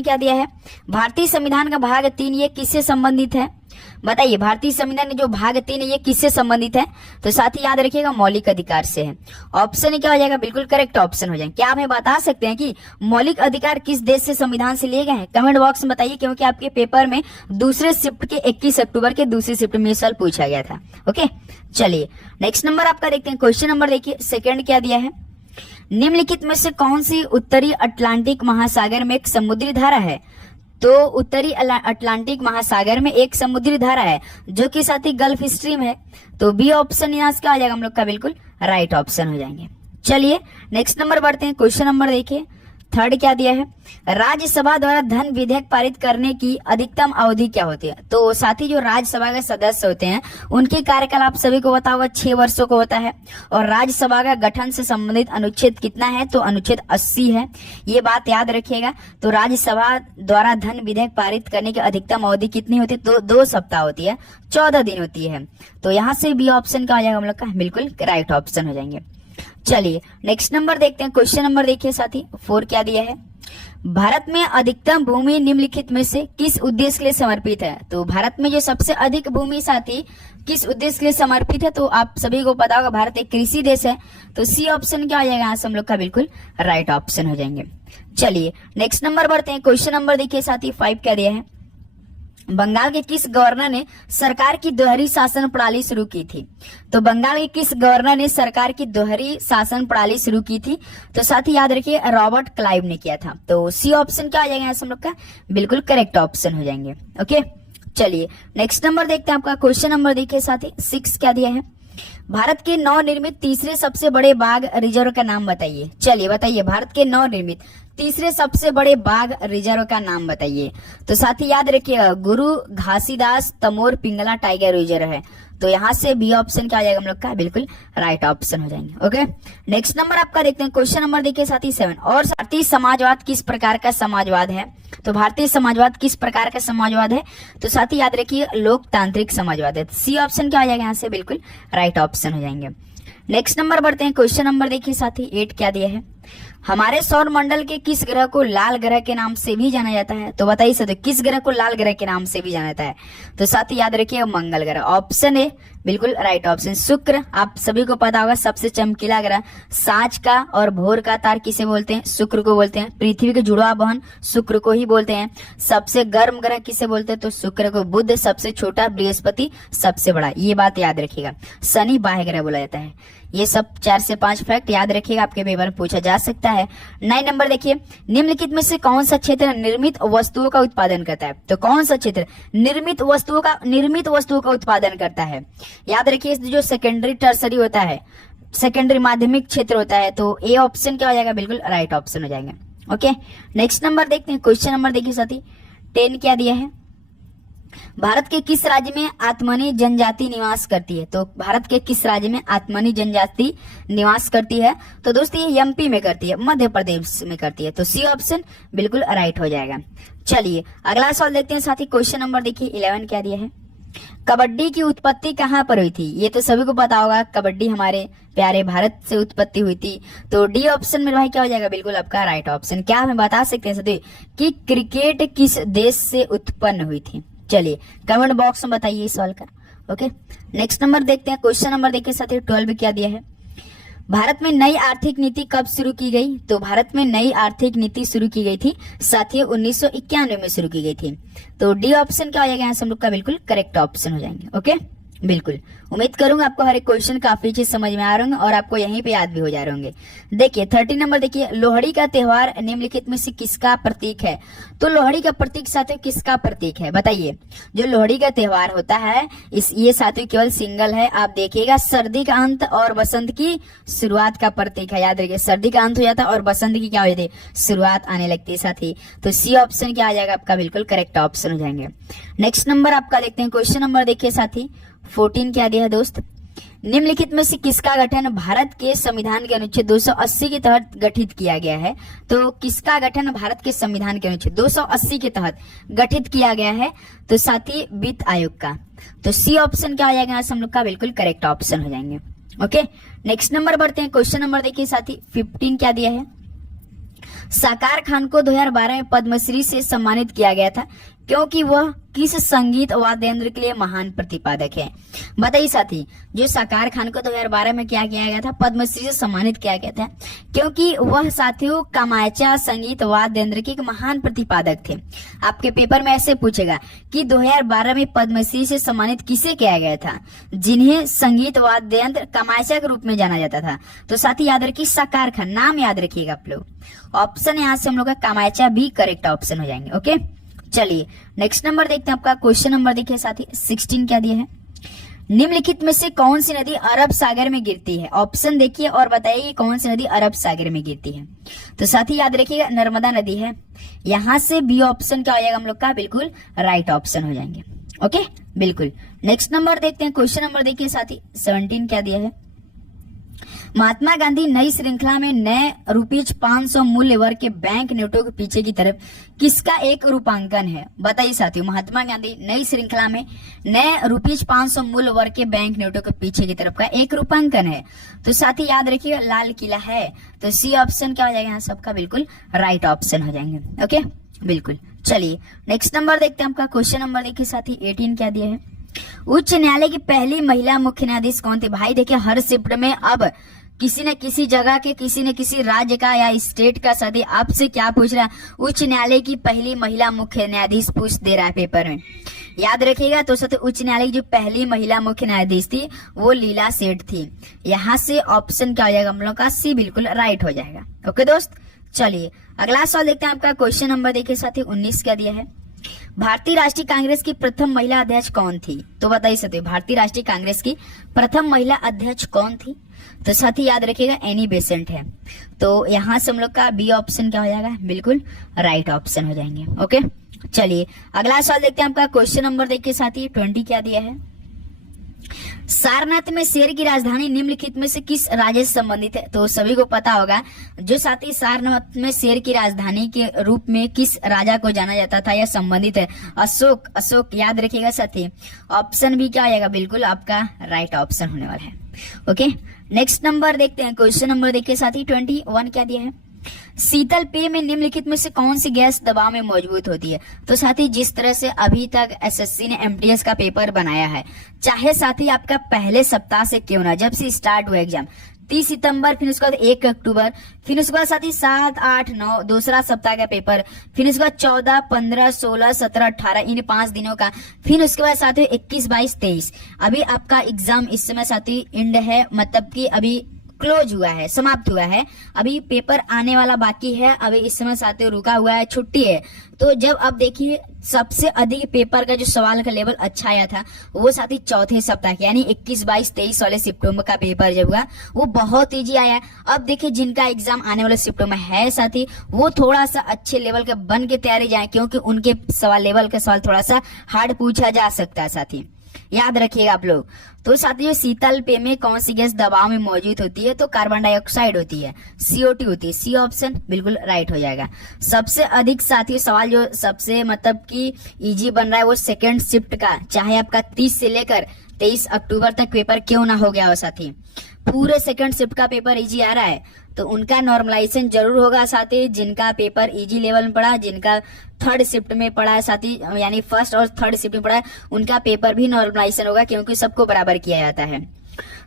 हैं क्या दिया है, भारतीय संविधान का भाग 3 ये किससे संबंधित है, बताइए। भारतीय संविधान के जो भाग 3 है ये किससे संबंधित है, तो साथ ही याद रखिएगा मौलिक अधिकार से है। ऑप्शन क्या हो जाएगा, बिल्कुल करेक्ट ऑप्शन हो जाएगा। क्या आप हमें बता सकते हैं कि मौलिक अधिकार किस देश से संविधान से लिए गए हैं, कमेंट बॉक्स में बताइए, क्योंकि आपके पेपर में दूसरे शिफ्ट के 21 अक्टूबर के दूसरी शिफ्ट में सवाल पूछा गया था। ओके, चलिए नेक्स्ट नंबर आपका देखते हैं। क्वेश्चन नंबर देखिए सेकंड क्या दिया है, निम्नलिखित में से कौन सी उत्तरी अटलांटिक महासागर में एक समुद्री धारा है, तो उत्तरी अटलांटिक महासागर में एक समुद्री धारा है जो कि साथ ही गल्फ स्ट्रीम है, तो बी ऑप्शन यहाँ से क्या आ जाएगा हम लोग का, बिल्कुल राइट ऑप्शन हो जाएंगे। चलिए नेक्स्ट नंबर बढ़ते हैं। क्वेश्चन नंबर देखिए थर्ड क्या दिया है, राज्यसभा द्वारा धन विधेयक पारित करने की अधिकतम अवधि क्या होती है, तो साथ ही जो राज्यसभा के सदस्य होते हैं उनके कार्यकाल आप सभी को पता होगा 6 वर्षों को होता है, और राज्यसभा का गठन से संबंधित अनुच्छेद कितना है, तो अनुच्छेद 80 है, ये बात याद रखिएगा। तो राज्यसभा द्वारा धन विधेयक पारित करने की अधिकतम अवधि कितनी होती है, तो 2 सप्ताह होती है, 14 दिन होती है, तो यहाँ से बी ऑप्शन का आ जाएगा हम लोग का, बिल्कुल राइट ऑप्शन हो जाएंगे। चलिए नेक्स्ट नंबर देखते हैं। क्वेश्चन नंबर देखिए साथी 4 क्या दिया है, भारत में अधिकतम भूमि निम्नलिखित में से किस उद्देश्य के लिए समर्पित है, तो भारत में जो सबसे अधिक भूमि साथी किस उद्देश्य के लिए समर्पित है, तो आप सभी को पता होगा भारत एक कृषि देश है, तो सी ऑप्शन क्या आ जाएगा यहाँ से हम लोग का, बिल्कुल राइट ऑप्शन हो जाएंगे। चलिए नेक्स्ट नंबर बढ़ते हैं। क्वेश्चन नंबर देखिए साथी 5 क्या दिया है, बंगाल के किस गवर्नर ने सरकार की दोहरी शासन प्रणाली शुरू की थी, तो बंगाल के किस गवर्नर ने सरकार की दोहरी शासन प्रणाली शुरू की थी, तो साथ ही याद रखिए रॉबर्ट क्लाइव ने किया था, तो सी ऑप्शन क्या आ जाएगा यहाँ से हम लोग का, बिल्कुल करेक्ट ऑप्शन हो जाएंगे। ओके, चलिए नेक्स्ट नंबर देखते हैं आपका। क्वेश्चन नंबर देखिए साथी 6 क्या दिया है, भारत के नवनिर्मित तीसरे सबसे बड़े बाघ रिजर्व का नाम बताइए। चलिए बताइए, भारत के नवनिर्मित तीसरे सबसे बड़े बाघ रिजर्व का नाम बताइए, तो साथ ही याद रखिए गुरु घासीदास तमोर पिंगला टाइगर रिजर्व है, तो यहाँ से बी ऑप्शन क्या आ जाएगा हम लोग का, बिल्कुल राइट ऑप्शन हो जाएंगे। ओके, नेक्स्ट नंबर आपका देखते हैं। क्वेश्चन नंबर देखिए साथी 7, और भारतीय समाजवाद किस प्रकार का समाजवाद है, तो भारतीय समाजवाद किस प्रकार का समाजवाद है, तो साथ ही याद रखिए लोकतांत्रिक समाजवाद है, सी ऑप्शन क्या आ जाएगा यहाँ से, बिल्कुल राइट ऑप्शन हो जाएंगे। नेक्स्ट नंबर बढ़ते हैं। क्वेश्चन नंबर देखिए साथी 8 क्या दिया है, हमारे सौर मंडल के किस ग्रह को लाल ग्रह के नाम से भी जाना जाता है, तो बताइए सर किस ग्रह को लाल ग्रह के नाम से भी जाना जाता है, तो साथ ही याद रखिए मंगल ग्रह, ऑप्शन है बिल्कुल राइट ऑप्शन। शुक्र आप सभी को पता होगा सबसे चमकीला ग्रह, सांझ का और भोर का तार किसे बोलते हैं, शुक्र को बोलते हैं। पृथ्वी के जुड़वा बहन शुक्र को ही बोलते हैं। सबसे गर्म ग्रह किसे बोलते हैं, तो शुक्र को। बुध सबसे छोटा, बृहस्पति सबसे बड़ा, ये बात याद रखिएगा। शनि बाह्य ग्रह बोला जाता है। ये सब 4 से 5 फैक्ट याद रखिएगा, आपके पेपर में पूछा जा सकता है। 9 नंबर देखिए, निम्नलिखित में से कौन सा क्षेत्र निर्मित वस्तुओं का उत्पादन करता है, तो कौन सा क्षेत्र निर्मित वस्तुओं का उत्पादन करता है, याद रखिए जो सेकेंडरी टर्सरी होता है, सेकेंडरी माध्यमिक क्षेत्र होता है, तो ए ऑप्शन क्या हो जाएगा, बिल्कुल राइट ऑप्शन हो जाएंगे। ओके, नेक्स्ट नंबर देखते हैं। क्वेश्चन नंबर देखिए साथी 10 क्या दिया है, भारत के किस राज्य में आत्मनी जनजाति निवास करती है, तो भारत के किस राज्य में आत्मनी जनजाति निवास करती है, तो दोस्तों ये एमपी में करती है, मध्य प्रदेश में करती है, तो सी ऑप्शन बिल्कुल राइट हो जाएगा। चलिए अगला सवाल देखते हैं साथी। क्वेश्चन नंबर देखिए 11 क्या दिया है, कबड्डी की उत्पत्ति कहाँ पर हुई थी, ये तो सभी को पता होगा, कबड्डी हमारे प्यारे भारत से उत्पत्ति हुई थी, तो डी ऑप्शन में भाई क्या हो जाएगा, बिल्कुल आपका राइट ऑप्शन। क्या हमें बता सकते हैं साथी कि क्रिकेट किस देश से उत्पन्न हुई थी, चलिए कमेंट बॉक्स में बताइए इस सवाल का। ओके, नेक्स्ट नंबर देखते हैं। क्वेश्चन नंबर देखिए साथी 12 क्या दिया है, भारत में नई आर्थिक नीति कब शुरू की गई, तो भारत में नई आर्थिक नीति शुरू की गई थी साथियों 1991 में शुरू की गई थी, तो डी ऑप्शन क्या हो जाएगा यहाँ से हम लोग का, बिल्कुल करेक्ट ऑप्शन हो जाएंगे। ओके, बिल्कुल उम्मीद करूंगा आपको हर एक क्वेश्चन काफी अच्छे समझ में आ रहे होंगे और आपको यहीं पे याद भी हो जा रहे होंगे। देखिए 13 नंबर देखिए, लोहड़ी का त्योहार निम्नलिखित में से किसका प्रतीक है, तो लोहड़ी का प्रतीक साथियों किसका प्रतीक है, बताइए। जो लोहड़ी का त्योहार होता है ये साथियों केवल सिंगल है, आप देखिएगा सर्दी का अंत और बसंत की शुरुआत का प्रतीक है, याद रखिए सर्दी का अंत हो जाता है और बसंत की क्या हो जाती है, शुरुआत आने लगती है साथी, तो सी ऑप्शन क्या आ जाएगा आपका, बिल्कुल करेक्ट ऑप्शन हो जाएंगे। नेक्स्ट नंबर आपका देखते हैं। क्वेश्चन नंबर देखिए साथी 14 क्या दिया है दोस्त, निम्नलिखित में से किसका गठन भारत के संविधान के अनुच्छेद 280 के तहत गठित किया गया है, तो किसका गठन भारत के संविधान के अनुच्छेद 280 के तहत गठित किया गया है, तो साथी वित्त आयोग का, तो सी ऑप्शन क्या आ जाएगा यहाँ से हम लोग का, बिल्कुल करेक्ट ऑप्शन हो जाएंगे। ओके, नेक्स्ट नंबर बढ़ते हैं। क्वेश्चन नंबर देखिए साथी 15 क्या दिया है, साकार खान को 2012 में पद्मश्री से सम्मानित किया गया था क्योंकि वह किस संगीत वाद्य यंत्र के लिए महान प्रतिपादक है। बताइए साथी, जो साकार खान को 2012 में क्या किया गया था, पद्मश्री से सम्मानित किया गया था क्योंकि वह साथियों कामाचा संगीत वाद्य यंत्र के एक महान प्रतिपादक थे। आपके पेपर में ऐसे पूछेगा कि 2012 में पद्मश्री से सम्मानित किसे किया गया था, जिन्हें संगीत वाद्य यंत्र कामाचा के रूप में जाना जाता था। तो साथी याद रखिए साकार खान, नाम याद रखिएगा आप लोग। ऑप्शन यहाँ से हम लोग का कामाचा भी करेक्ट ऑप्शन हो जाएंगे। ओके, चलिए नेक्स्ट नंबर देखते हैं। आपका क्वेश्चन नंबर देखिए साथी 16 क्या दिया है, निम्नलिखित में से कौन सी नदी अरब सागर में गिरती है। ऑप्शन देखिए और बताइए कौन सी नदी अरब सागर में गिरती है। तो साथी याद रखिएगा नर्मदा नदी है। यहां से बी ऑप्शन क्या हो जाएगा हम लोग का, बिल्कुल राइट ऑप्शन हो जाएंगे। ओके, बिल्कुल। नेक्स्ट नंबर देखते हैं, क्वेश्चन नंबर देखिए साथी 17 क्या दिया है, महात्मा गांधी नई श्रृंखला में नए ₹500 मूल्य वर्ग के बैंक नोटों के पीछे की तरफ किसका एक रूपांकन है। बताइए साथियों, महात्मा गांधी नई श्रृंखला में नए ₹500 मूल्य वर्ग के बैंक नोटों के पीछे की तरफ का एक रूपांकन है। तो साथी याद रखिएगा लाल किला है। तो सी ऑप्शन क्या हो जाएगा यहाँ सबका, बिल्कुल राइट ऑप्शन हो जाएंगे। ओके, बिल्कुल। चलिए नेक्स्ट नंबर देखते हैं। आपका क्वेश्चन नंबर देखिए साथी 18 क्या दिया है, उच्च न्यायालय की पहली महिला मुख्य न्यायाधीश कौन थी। भाई देखिए हर शिफ्ट में अब किसी न किसी जगह के, किसी न किसी राज्य का या स्टेट का साथी आपसे क्या पूछ रहा है, उच्च न्यायालय की पहली महिला मुख्य न्यायाधीश पूछ दे रहा है पेपर में, याद रखिएगा। तो साथी उच्च न्यायालय की जो पहली महिला मुख्य न्यायाधीश थी वो लीला सेठ थी। यहाँ से ऑप्शन क्या हो जाएगा हम लोग का, सी बिल्कुल राइट हो जाएगा। ओके दोस्त, चलिए अगला सवाल देखते हैं। आपका क्वेश्चन नंबर देखिए साथी 19 क्या दिया है, भारतीय राष्ट्रीय कांग्रेस की प्रथम महिला अध्यक्ष कौन थी। तो बताइए साथी भारतीय राष्ट्रीय कांग्रेस की प्रथम महिला अध्यक्ष कौन थी। तो साथी याद रखिएगा एनी बेसेंट है। तो यहाँ से हम लोग का बी ऑप्शन क्या हो जाएगा, बिल्कुल राइट ऑप्शन हो जाएंगे। ओके, चलिए अगला सवाल देखते हैं। आपका क्वेश्चन नंबर देखिए साथी 20 क्या दिया है, सारनाथ में शेर की राजधानी निम्नलिखित में से किस राज्य से संबंधित है। तो सभी को पता होगा जो साथी सारनाथ में शेर की राजधानी के रूप में किस राजा को जाना जाता था या संबंधित है, अशोक। अशोक याद रखिएगा साथी। ऑप्शन भी क्या आएगा, बिल्कुल आपका राइट ऑप्शन होने वाला है। ओके, नेक्स्ट नंबर देखते हैं। क्वेश्चन नंबर देखिए साथी 21 क्या दिया है, शीतल पेय में निम्नलिखित में से कौन सी गैस दबाव में मौजूद होती है। तो साथी जिस तरह से अभी तक एसएससी ने एमटीएस का पेपर बनाया है, चाहे साथी आपका पहले सप्ताह से क्यों ना, जब से स्टार्ट हुआ एग्जाम 30 सितंबर, फिर उसके बाद 1 अक्टूबर, फिर उसके बाद साथी 7, 8, 9 दूसरा सप्ताह का पेपर, फिर उसके बाद 14, 15, 16, 17, 18 इन 5 दिनों का, फिर उसके बाद साथी 21, 22, 23 अभी आपका एग्जाम इस समय साथी एंड है, मतलब कि अभी क्लोज हुआ है, समाप्त हुआ है। अभी पेपर आने वाला बाकी है। अभी इस समय साथियों रुका हुआ है, छुट्टी है। तो जब अब देखिए सबसे अधिक पेपर का जो सवाल का लेवल अच्छा आया था वो साथी चौथे सप्ताह के यानी 21, 22, 23 वाले शिफ्टों का पेपर जब हुआ वो बहुत इजी आया। अब देखिए जिनका एग्जाम आने वाले शिफ्टों में है साथी वो थोड़ा सा अच्छे लेवल के बन के तैयारी जाए, क्योंकि उनके सवाल लेवल का सवाल थोड़ा सा हार्ड पूछा जा सकता है साथी, याद रखिएगा आप लोग। तो साथियों शीतल पेय में कौन सी गैस दबाव में मौजूद होती है। तो कार्बन डाइऑक्साइड होती है, CO2 होती है। सी ऑप्शन बिल्कुल राइट हो जाएगा। सबसे अधिक साथियों सवाल जो सबसे मतलब कि इजी बन रहा है वो सेकंड शिफ्ट का, चाहे आपका 30 से लेकर 23 अक्टूबर तक पेपर क्यों ना हो गया हो साथी, पूरे सेकंड शिफ्ट का पेपर इजी आ रहा है। तो उनका नॉर्मलाइजेशन जरूर होगा साथी, जिनका पेपर इजी लेवल में पड़ा, जिनका थर्ड शिफ्ट में पड़ा है साथी, यानी फर्स्ट और थर्ड शिफ्ट में पड़ा है, उनका पेपर भी नॉर्मलाइजेशन होगा, क्योंकि सबको बराबर किया जाता है।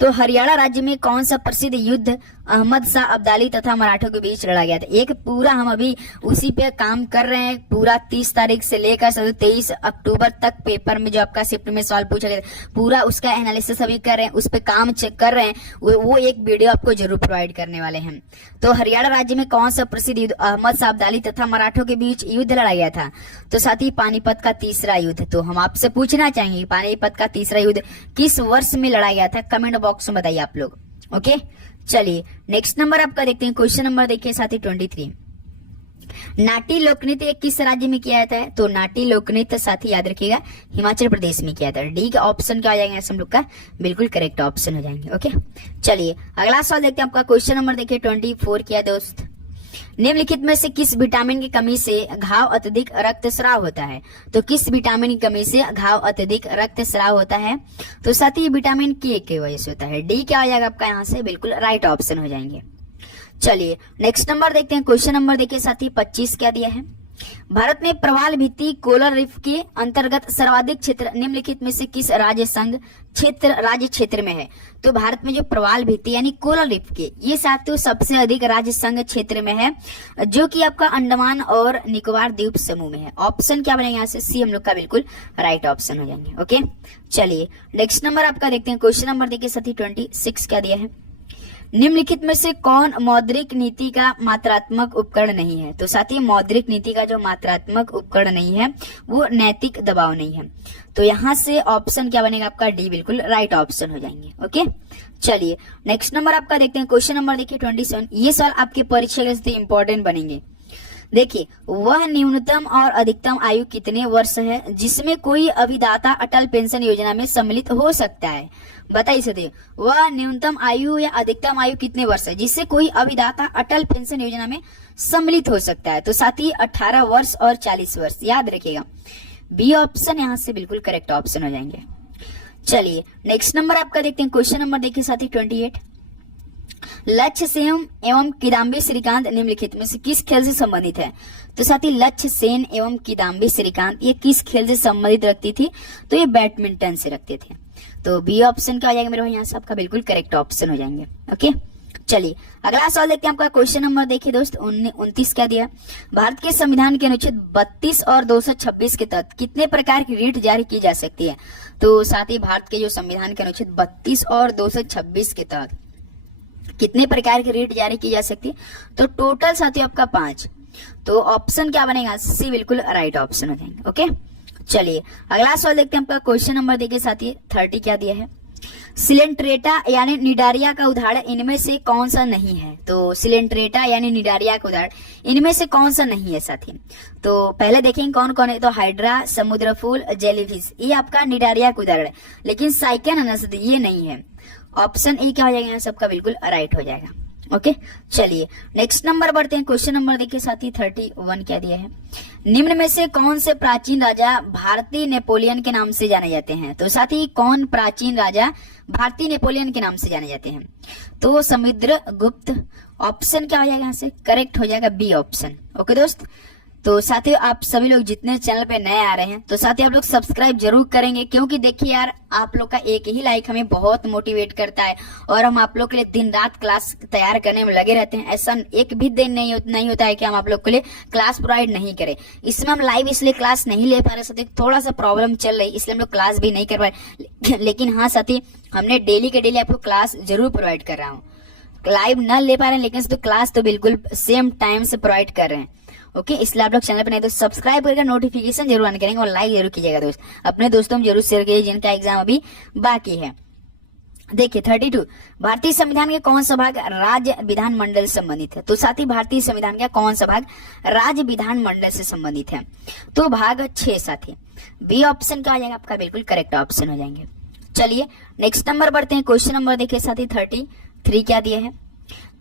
तो हरियाणा राज्य में कौन सा प्रसिद्ध युद्ध अहमद शाह अब्दाली तथा मराठों के बीच लड़ा गया था। एक पूरा हम अभी उसी पे काम कर रहे हैं, पूरा 30 तारीख से लेकर 23 अक्टूबर तक पेपर में जो आपका शिफ्ट में सवाल पूछा गया पूरा उसका एनालिसिस अभी कर रहे हैं, उस पे काम चेक कर रहे हैं। वो एक वीडियो आपको जरूर प्रोवाइड करने वाले हैं। तो हरियाणा राज्य में कौन सा प्रसिद्ध युद्ध अहमद शाह अब्दाली तथा मराठों के बीच युद्ध लड़ा गया था। तो साथ ही पानीपत का तीसरा युद्ध। तो हम आपसे पूछना चाहेंगे पानीपत का तीसरा युद्ध किस वर्ष में लड़ा गया था, कमेंट बॉक्स में बताइए आप लोग। ओके, चलिए नेक्स्ट नंबर आपका देखते हैं। क्वेश्चन नंबर देखिए साथी 23, नाट्य लोकनृत्य किस राज्य में किया जाता है। तो नाट्य लोकनृत्य साथी याद रखिएगा हिमाचल प्रदेश में किया जाता है। डी का ऑप्शन क्या हो जाएगा हम लोग का, बिल्कुल करेक्ट ऑप्शन हो जाएंगे। ओके, चलिए अगला सवाल देखते हैं। आपका क्वेश्चन नंबर देखिए 24 क्या दोस्त, निम्नलिखित में से किस विटामिन की कमी से घाव अत्यधिक रक्तस्राव होता है। तो किस विटामिन की कमी से घाव अत्यधिक रक्तस्राव होता है। तो साथ ही विटामिन के वजह से होता है। डी क्या हो जाएगा आपका यहाँ से, बिल्कुल राइट ऑप्शन हो जाएंगे। चलिए नेक्स्ट नंबर देखते हैं। क्वेश्चन नंबर देखिए साथी 25 क्या दिया है। भारत में प्रवाल भित्ति कोरल रीफ के अंतर्गत सर्वाधिक क्षेत्र निम्नलिखित में से किस राज्य क्षेत्र में है। तो भारत में जो प्रवाल भित्ति यानी कोरल रीफ के ये साथियों सबसे अधिक राज्य संघ क्षेत्र में है, जो कि आपका अंडमान और निकोबार द्वीप समूह में है। ऑप्शन क्या बनेगा यहाँ से? सी हम लोग का बिल्कुल राइट ऑप्शन हो जाएंगे। ओके चलिए नेक्स्ट नंबर आपका देखते हैं। क्वेश्चन नंबर देखिए साथी 26 क्या दिया है। निम्नलिखित में से कौन मौद्रिक नीति का मात्रात्मक उपकरण नहीं है। तो साथी मौद्रिक नीति का जो मात्रात्मक उपकरण नहीं है वो नैतिक दबाव नहीं है। तो यहाँ से ऑप्शन क्या बनेगा आपका? डी बिल्कुल राइट ऑप्शन हो जाएंगे। ओके चलिए नेक्स्ट नंबर आपका देखते हैं। क्वेश्चन नंबर देखिए 27। ये सवाल आपके परीक्षा के लिए इंपॉर्टेंट बनेंगे। देखिए वह न्यूनतम और अधिकतम आयु कितने वर्ष है जिसमें कोई अभिदाता अटल पेंशन योजना में सम्मिलित हो सकता है। बताइए सदी वह न्यूनतम आयु या अधिकतम आयु कितने वर्ष है जिससे कोई अभिदाता अटल पेंशन योजना में सम्मिलित हो सकता है। तो साथ ही 18 वर्ष और 40 वर्ष याद रखिएगा। बी ऑप्शन यहाँ से बिल्कुल करेक्ट ऑप्शन हो जाएंगे। चलिए नेक्स्ट नंबर आपका देखते हैं। क्वेश्चन नंबर देखिए साथी 28। लक्ष्य सेन एवं किदाम्बी श्रीकांत निम्नलिखित में से किस खेल से संबंधित है। तो साथी लक्ष्य सेन एवं किदाम्बी श्रीकांत ये किस खेल से संबंधित रखती थी। तो ये बैडमिंटन से रखते थे। तो बी ऑप्शन क्या आ जाएगा मेरे भाई? यहाँ से आपका बिल्कुल करेक्ट ऑप्शन हो जाएंगे। ओके चलिए अगला सवाल देखते हैं। आपका क्वेश्चन नंबर देखिए दोस्त 29 क्या दिया। भारत के संविधान के अनुच्छेद 32 और 226 के तहत कितने प्रकार की रीट जारी की जा सकती है। तो साथ ही भारत के जो संविधान के अनुच्छेद 32 और 226 के तहत कितने प्रकार की रीट जारी की जा सकती है। तो टोटल साथी आपका 5। तो ऑप्शन क्या बनेगा? सी बिल्कुल राइट ऑप्शन हो जाएंगे। ओके चलिए अगला सवाल देखते हैं। आपका क्वेश्चन नंबर देखिए साथी 30 क्या दिया है। सिलेंट्रेटा यानी निडारिया का उदाहरण इनमें से कौन सा नहीं है। तो सिलेंट्रेटा यानी निडारिया का उदाहरण इनमें से कौन सा नहीं है साथी। तो पहले देखेंगे कौन कौन है। तो हाइड्रा, समुद्र फूल, जेलीफिश ये आपका निडारिया का उदाहरण है, लेकिन साइकेन अनस ये नहीं है। ऑप्शन ए क्या हो जाएगा? सबका बिल्कुल राइट हो जाएगा। ओके चलिए नेक्स्ट नंबर बढ़ते हैं। क्वेश्चन नंबर देखिए साथी 31 क्या दिया है। निम्न में से कौन से प्राचीन राजा भारतीय नेपोलियन के नाम से जाने जाते हैं। तो साथी कौन प्राचीन राजा भारतीय नेपोलियन के नाम से जाने जाते हैं। तो समुद्रगुप्त। ऑप्शन क्या हो जाएगा? यहाँ से करेक्ट हो जाएगा बी ऑप्शन। ओके दोस्त तो साथी आप सभी लोग जितने चैनल पे नए आ रहे हैं तो साथी आप लोग सब्सक्राइब जरूर करेंगे, क्योंकि देखिए यार आप लोग का एक ही लाइक हमें बहुत मोटिवेट करता है और हम आप लोग के लिए दिन रात क्लास तैयार करने में लगे रहते हैं। ऐसा एक भी दिन नहीं होता है कि हम आप लोग के लिए क्लास प्रोवाइड नहीं करें। इसमें हम लाइव इसलिए क्लास नहीं ले पा रहे साथी, थोड़ा सा प्रॉब्लम चल रही इसलिए हम लोग क्लास भी नहीं कर पा रहे। लेकिन हाँ साथी हमने डेली के डेली आपको क्लास जरूर प्रोवाइड कर रहा हूँ। लाइव न ले पा रहे हैं लेकिन तो क्लास तो बिल्कुल सेम टाइम से प्रोवाइड कर रहे हैं। ओके इसलिए आप लोग चैनल पर नहीं तो सब्सक्राइब करके नोटिफिकेशन जरूर ऑन करेंगे और लाइक जरूर कीजिएगा दोस्त। अपने दोस्तों में जरूर शेयर कीजिए जिनका एग्जाम अभी बाकी है। देखिए 32 भारतीय संविधान के कौन सा भाग राज्य विधान मंडल से संबंधित है। तो साथ ही भारतीय संविधान का कौन सा भाग राज्य विधान मंडल से संबंधित है। तो भाग 6 साथी बी ऑप्शन क्या आ जाएगा? आपका बिल्कुल करेक्ट ऑप्शन हो जाएंगे। चलिए नेक्स्ट नंबर बढ़ते हैं। क्वेश्चन नंबर देखिए साथी 33 क्या दिया है।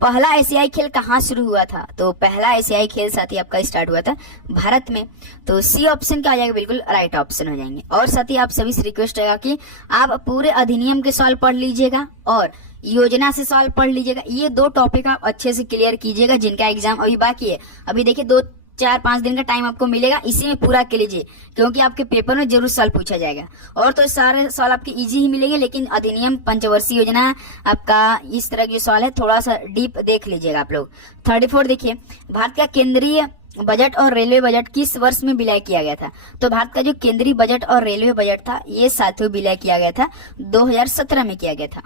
पहला एशियाई खेल कहाँ शुरू हुआ था। तो पहला एशियाई खेल साथी आपका स्टार्ट हुआ था भारत में। तो सी ऑप्शन क्या आ जाएगा? बिल्कुल राइट ऑप्शन हो जाएंगे। और साथी आप सभी से रिक्वेस्ट रहेगा कि आप पूरे अधिनियम के सवाल पढ़ लीजिएगा और योजना से सवाल पढ़ लीजिएगा। ये 2 टॉपिक आप अच्छे से क्लियर कीजिएगा जिनका एग्जाम अभी बाकी है। अभी देखिए 2-4-5 दिन का टाइम आपको मिलेगा, इसी में पूरा कर लीजिए क्योंकि आपके पेपर में जरूर सवाल पूछा जाएगा। और तो सारे सवाल आपके इजी ही मिलेंगे, लेकिन अधिनियम पंचवर्षीय योजना आपका इस तरह के सवाल है, थोड़ा सा डीप देख लीजिएगा आप लोग। 34 देखिए भारत का केंद्रीय बजट और रेलवे बजट किस वर्ष में विलय किया गया था। तो भारत का जो केंद्रीय बजट और रेलवे बजट था ये साथियों विलय किया गया था 2017 में किया गया था।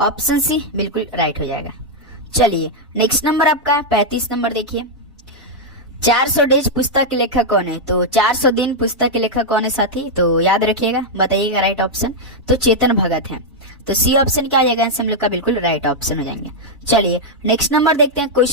ऑप्शन सी बिल्कुल राइट हो जाएगा। चलिए नेक्स्ट नंबर आपका 35 नंबर देखिए। 400 डेज पुस्तक के लेखक कौन है। तो 400 दिन पुस्तक के लेखक कौन है साथी। तो याद रखिएगा, बताइएगा राइट ऑप्शन। तो चेतन भगत है। तो सी ऑप्शन क्या आ जाएगा? हम लोग का बिल्कुल राइट ऑप्शन हो जाएंगे। चलिए नेक्स्ट नंबर देखते हैं। क्वेश्चन